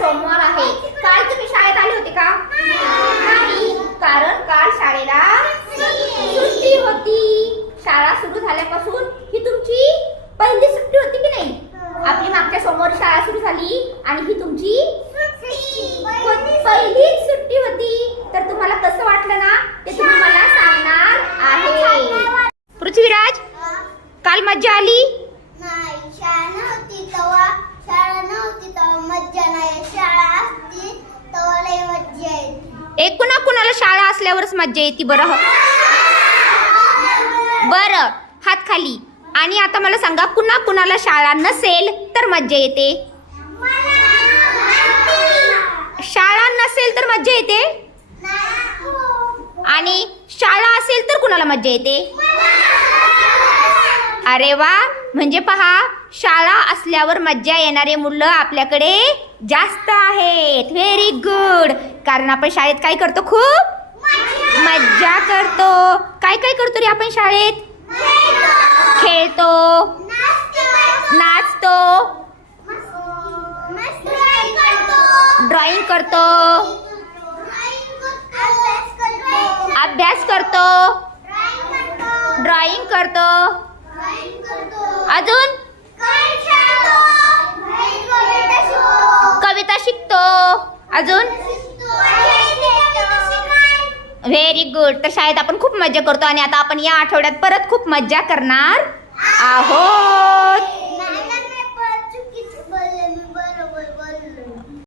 सोमवार आहे. काल तुम्ही शाळेत आले होते का? नाही, कारण काल शाळेला सुट्टी होती. शाळा सुरू झाल्यापासून ही तुमची पहिली सुट्टी होती की नाही? आपली मागच्या सोमवारी शाळा सुरू झाली आणि ही तुमची पहिलीच सुट्टी होती. तर तुम्हाला कसं वाटलं ना ते तुम्ही मला सांगणार आहे. पृथ्वीराज, काल मज्जा आली? नाही, शाळा नव्हती तेव्हा मज्जा नाही. शाळा असती तेव्हा लय मज्जा येते. कुणाला शाळा असल्यावरच मज्जा येते. बरं बरं, हात खाली. आणि आता मला सांगा, कुणाला शाळा नसेल तर मज्जा येते? शाळा नसेल तर मज्जा येते आणि शाळा असेल तर कुणाला मज्जा येते? अरे वा, म्हणजे पहा, शाळा असल्यावर मज्जा येणारे मुलं आपल्याकडे जास्त आहेत. Very good. कारण आपण शाळेत काय करतो? खूप मज्जा करतो. काय काय करतो रे आपण शाळेत? खेळतो, नाचतो, ड्रॉइंग करतो, अभ्यास करतो, ड्रॉइंग करतो, अजून कविता शिकतो, अजून व्हेरी गुड. तर शाळेत आपण खूप मज्जा करतो आणि आता आपण या आठवड्यात परत खूप मज्जा करणार आहोत.